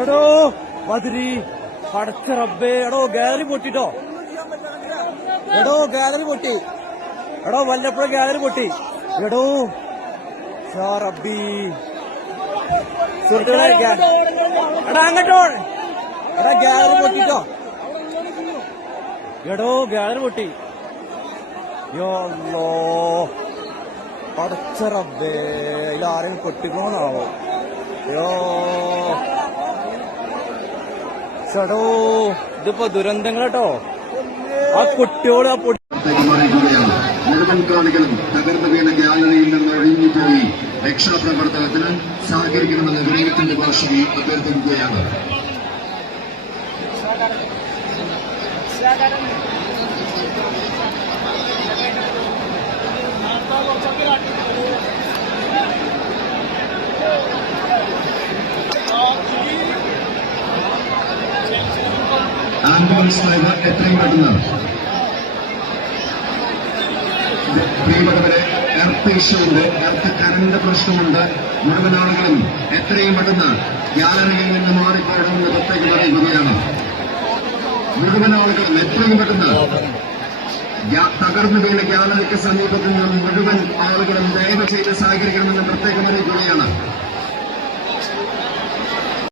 എടോ ബദരി പടച്ച റബ്ബേ. എടോ ഗാലറി പൊട്ടിട്ടോ? എടോ ഗാലറി പൊട്ടി. എടോ വല്ലപ്പുഴ ഗാലറി പൊട്ടി. എടോ. ഷാ റബ്ബി. സുഹൃത്തുക്കളെ എടാ അങ്ങോട്ടോ. എടാ ഗാലറി പൊട്ടിട്ടോ? എടോ ഗാലറി പൊട്ടി. യോ അല്ലോ പടച്ച റബ്ബേ ഇതിലാരെങ്കിലും പൊട്ടിക്കണോന്നാവോ യോ ചേടോ ഇതിപ്പോ ദുരന്തങ്ങൾ കേട്ടോ. ആ കുട്ടിയോട് ആ പൊട്ടി മുഴുവൻ തകർന്നു വീണ ഗ്യാലറിയിൽ നിന്ന് ഒഴിഞ്ഞുപോയി രക്ഷാപ്രവർത്തനത്തിന് സഹകരിക്കണമെന്ന് വിനയത്തിന്റെ ഭാഷയിൽ അഭ്യർത്ഥിക്കുകയാണ്. ആംബുലൻസ് ഡ്രൈവർ എത്രയും പെട്ടെന്ന് പ്രിയപ്പെട്ടവരെ എർത്ത് ഇഷ്യൂ ഉണ്ട്. എർത്ത് കറണ്ട് പ്രശ്നമുണ്ട്. മുഴുവൻ ആളുകളും എത്രയും പെട്ടെന്ന് ഗ്യാലറിയിൽ നിന്ന് മാറിപ്പോകണമെന്ന് പ്രത്യേകം അറിയിക്കുകയാണ് മുഴുവൻ ആളുകളും എത്രയും പെട്ടെന്ന് തകർന്നു വീണ ഗ്യാലറിക്ക് സമീപത്തിൽ നിന്നും മുഴുവൻ ആളുകളും ദയവ് ചെയ്ത് സഹകരിക്കണമെന്ന് പ്രത്യേകം അറിയിക്കുകയാണ്.